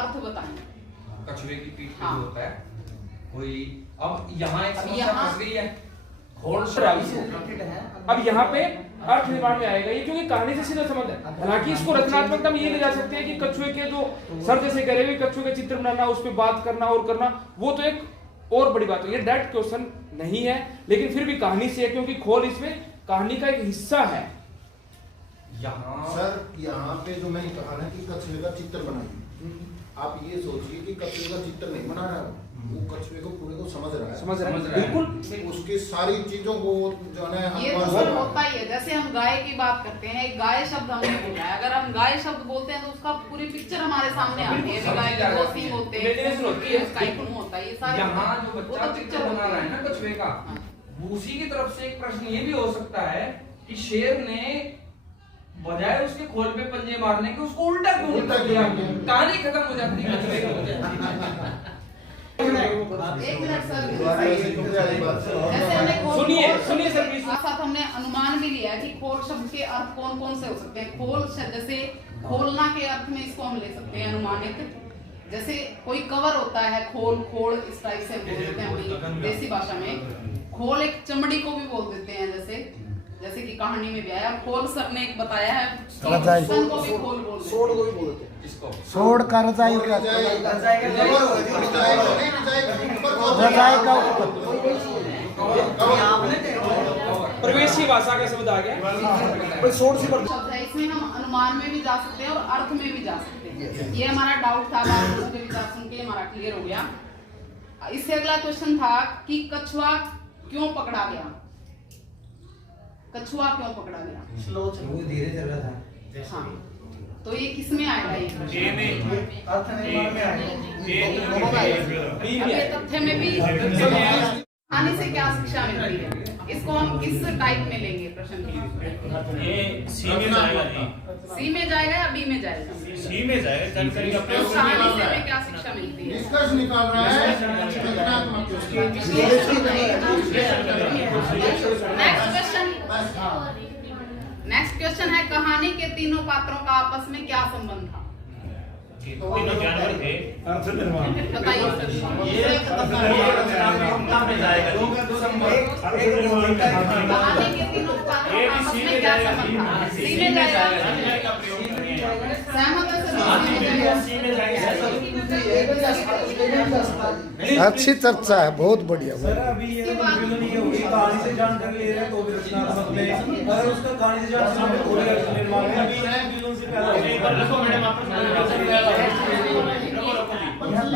अर्थ बताएं। कछुए की पीठ पे जो होता है कोई, अब यहाँ एक समस्या फंस गई है, घोड़ अब यहाँ पे अर्थ निर्माण में आएगा ये, क्योंकि कहानी से सीधा संबंध है। हालांकि इसको रचनात्मकता में ये ले जा सकते हैं कि कछुए के जो सर जैसे कह रहे हैं कछुए के चित्र बनाना, उस पर बात करना और करना, वो तो एक और बड़ी बात है, ये डायरेक्ट क्वेश्चन नहीं है, लेकिन फिर भी कहानी से है, क्योंकि खोल इसमें कहानी का एक हिस्सा है। यहाँ पे जो मैंने कहा ना कि कछुए का चित्र बनाइए, आप ये सोचिए कि कछुए का चित्र नहीं बना रहा है, वो कछुए को पूरे को समझ रहा है बिल्कुल, उसकी सारी चीजों को जो है ये तो सर होता ही है। जैसे हम गाय की बात करते हैं, एक गाय शब्द हमने बोला है, अगर हम गाय शब्द बोलते हैं तो उसका पूरी पिक्चर हमारे सामने आती है। गाय के दो सींग होते हैं, उसका एक मुंह होता है, ये सारे यहाँ जो बच्चा चित्र बना रहा है ना कछुए का, उसी की तरफ से एक प्रश्न ये भी हो सकता है कि शेर ने बजाय उसके खोल पे पंजे मारने के उसको उल्टा क्यों कर दिया, कहानी खत्म हो जाती है कछुए की। एक मिनट सर, सुनिए सर, साथ हमने अनुमान भी लिया है कि खोल शब्द के अर्थ कौन कौन से हो सकते हैं। खोल शब्द से खोलना के अर्थ में इसको हम ले सकते हैं अनुमानित, जैसे कोई कवर होता है, खोल खोल इस टाइप से बोलते हैं अपनी देसी भाषा में। खोल एक चमड़ी को भी बोल देते हैं, जैसे कि कहानी में भी आया। खोल सर ने एक बताया है, सन को भी खोल बोलते हैं, सोड को भी बोलते हैं, सोड का रजाई का प्रवेशी भाषा का शब्द आ गया, शब्द है। इसमें हम अनुमान में भी जा सकते हैं और अर्थ में भी जा सकते हैं। ये हमारा डाउट था, बात के विचार सुन के हमारा क्लियर हो गया। इससे अगला क्वेश्चन था कि कछुआ क्यों पकड़ा गया, कछुआ क्यों पकड़ा गया? वो धीरे चल रहा था। हाँ, तो ये किसमें आएगा? ये तथ्य में भी कहानी से क्या शिक्षा मिलती है, इसको हम किस टाइप में लेंगे प्रश्न? ये सी में जाएगा जी, सी में जाएगा या बी में जाएगा? सी में जाएगा। जानकारी का प्रयोग कहानी से हमें क्या शिक्षा मिलती है? निष्कर्ष निकाल रहा है। नेक्स्ट क्वेश्चन है, कहानी के तीनों पात्रों का आपस में क्या संबंध था? तीनों जानवर थे। बताइए सर। कहानी के तीनों पात्रों का आपस में क्या संबंध था? सी में जाएगा। सहमत है सर? अच्छी चर्चा है, बहुत बढ़िया। सर अभी ये नहीं होगी, कहानी से जानकारी ले रहे हैं तो भी रचनात्मक में, अगर उसका कहानी से जानकारी में पूरे निर्माण में अभी बिलों से पैदा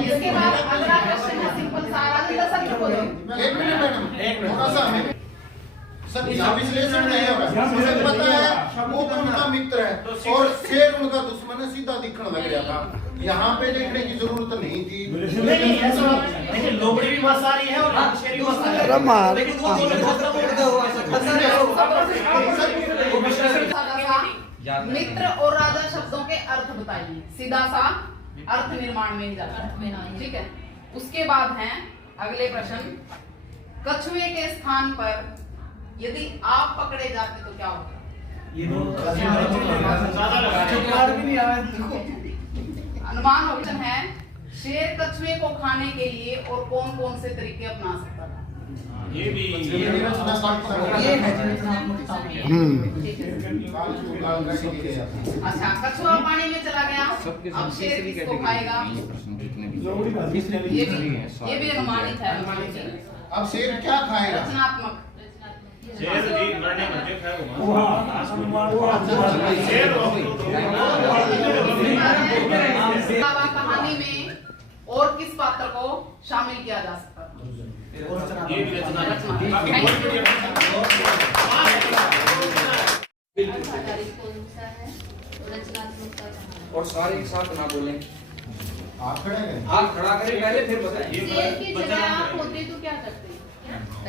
इसके बाद अगला क्वेश्चन है सिंपल सा, राजेंद्र सर को बोलो। एक मिनट मैडम, थोड़ा सा हमें सब विश्लेषण नहीं हो रहा है। मुझे पता है वो उनका मित्र है और शेर उनका दुश्मन है, सीधा दिखने लग गया था। यहाँ पे देखने की जरूरत नहीं थी। नहीं ऐसा नहीं, लोमड़ी भी बहुत सारी है और शेर भी बहुत सारी है, लेकिन वो मित्र और राजा शब्दों के अर्थ बताइए, सीधा सा अर्थ निर्माण में ही जाता है, ठीक है। उसके बाद है अगले प्रश्न, कछुए के स्थान पर यदि आप पकड़े जाते तो क्या होता? अनुमान ऑप्शन है, शेर कछुए को खाने के लिए और कौन कौन से तरीके अपना सकता था? ये भी अच्छा, कछुआ पानी में चला गया, अब शेर किसको खाएगा? ये भी अनुमानित है। अब शेर क्या खाएगा? रचनात्मक। शेर जी मरने मरने खाएगा शेर। कहानी में और किस पात्र को शामिल किया जा सकता है? ये भी रचनात्मक। और सारे एक साथ ना बोलें, आप खड़े हैं? हाथ खड़ा करें पहले फिर बताएं। शेर की जगह आप होते तो क्या करते?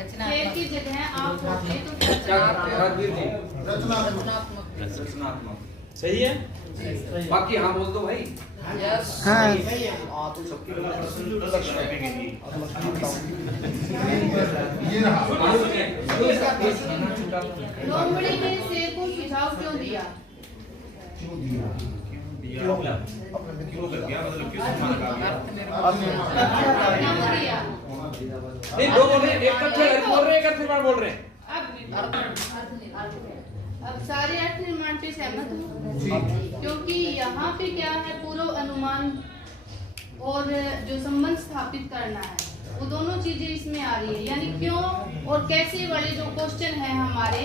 शेर की जगह आप होते तो क्या करते? रचनात्मक। सही है। बाकी हाँ बोल दो भाई। हाँ। ये रहा। लोमड़ी ने शेर को सुझाव क्यों दिया? क्यों दिया? क्यों कर दिया, मतलब क्यों नहीं, दो बोल रहे हैं, एक कथ्य बोल रहे हैं, एक अर्थ निर्माण बोल रहे हैं। अब सारे अर्थ निर्माण पे सहमत हूँ, क्योंकि यहाँ पे क्या है, पूर्व अनुमान और जो संबंध स्थापित करना है, वो दोनों चीजें इसमें आ रही है। यानी क्यों और कैसे वाले जो क्वेश्चन है हमारे,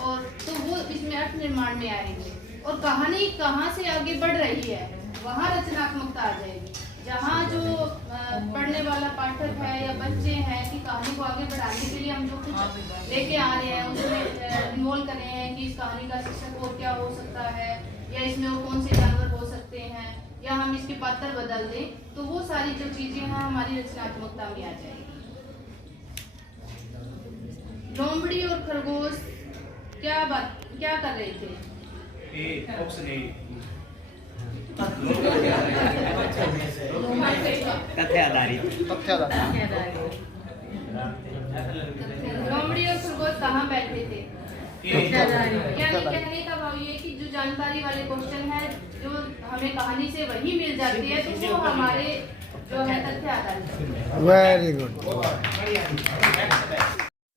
और तो वो इसमें अर्थ निर्माण में आएंगे। और कहानी कहाँ से आगे बढ़ रही है, वहाँ रचनात्मकता आ जाएगी। जहाँ जो पढ़ने वाला पाठक है या बच्चे हैं कि कहानी को आगे बढ़ाने के लिए हम जो कुछ लेके आ रहे हैं, उसमें इन्वॉल्व कर रहे हैं कि इस कहानी का शीर्षक और क्या हो सकता है, या इसमें वो कौन से जानवर हो सकते हैं, या हम इसके पात्र बदल दें, तो वो सारी जो चीजें हैं हमारी रचनात्मकता में आ जाएगी। लोमड़ी और खरगोश क्या कर रहे थे? ऑप्शन ए लोमड़ी और खरगोश कहाँ बैठे थे? यानी कहने का भाव ये कि जो जानकारी वाले क्वेश्चन है, जो हमें कहानी से वही मिल जाती है, तो वो हमारे जो है तथ्य आधारित। Very good.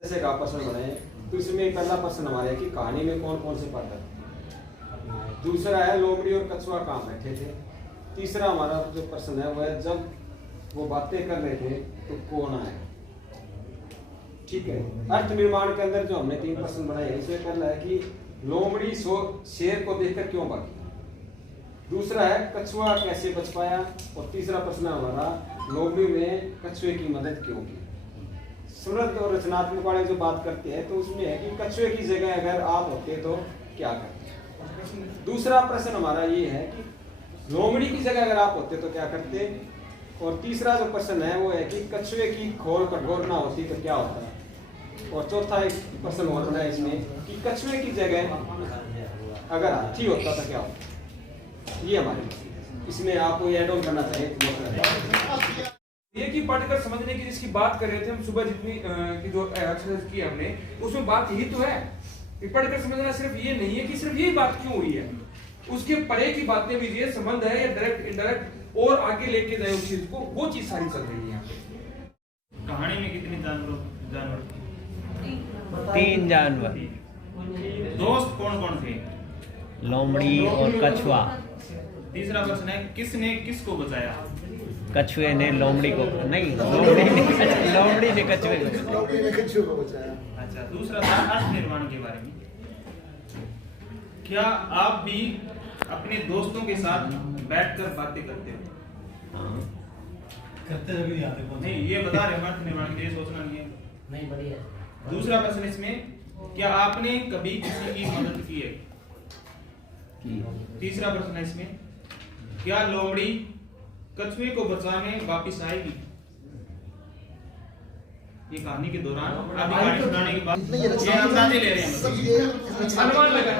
जैसे का प्रश्न बनाए तो इसमें पहला प्रश्न हमारा है कि कहानी में कौन कौन से पात्र, दूसरा है लोमड़ी और कछुआ कहाँ बैठे थे, तीसरा हमारा जो प्रश्न है वह जब वो बातें कर रहे थे तो कौन आया। ठीक है, अर्थ निर्माण के अंदर जो हमने 3 प्रश्न बनाए हैं, इसमें पहला है कि लोमड़ी शेर को देखकर क्यों भागी, दूसरा है कछुआ कैसे बच पाया, और तीसरा प्रश्न हमारा लोमड़ी ने कछुए की मदद क्यों की। समृद्ध और रचनात्मक वाले जो बात करते हैं तो उसमें है कि कछुए की जगह अगर आप होते तो क्या करते। दूसरा प्रश्न हमारा ये है कि लोमड़ी की जगह अगर आप होते तो क्या करते, और तीसरा जो प्रश्न है वो है कि कछुए की खोल कठोर ना होती तो क्या होता, और चौथा एक प्रश्न होता है इसमें कि कछुए की जगह अगर हाथी होता तो क्या होता। ये हमारे इसमें आपको ऐड ऑन करना चाहिए। ये कि पढ़कर समझने की जिसकी बात कर रहे थे हम सुबह, जितनी की जो एक्सरसाइज की हमने, उसमें बात यही तो है कि पढ़कर समझना सिर्फ ये नहीं है कि सिर्फ यही बात क्यों हुई है, उसके परे की बातें भी ये संबंध है या डायरेक्ट इनडायरेक्ट और आगे लेके जाए उस चीज को, वो चीज सारी चल रही है। कहानी में कितने जानवर? 3 जानवर। दोस्त कौन कौन थे? लोमड़ी और कछुआ। तीसरा प्रश्न है किसने किसको बचाया? कछुए ने लोमड़ी को नहीं, लोमड़ी ने कछुए को। अच्छा, दूसरा था अर्थ निर्माण के बारे में। क्या आप भी अपने दोस्तों के साथ बैठकर बातें करते हो? करते हुए याद है नहीं, ये बता रहे हैं अर्थ निर्माण के लिए, सोचना नहीं है। नहीं, बढ़िया। दूसरा प्रश्न इसमें, क्या आपने कभी किसी की मदद की है? तीसरा प्रश्न है इसमें, क्या लोमड़ी कछुए को बचाने वापिस आएगी? ये कहानी के दौरान, अभी कहानी सुनाने के बाद ये अंदाजे ले रहे हैं, अनुमान लगा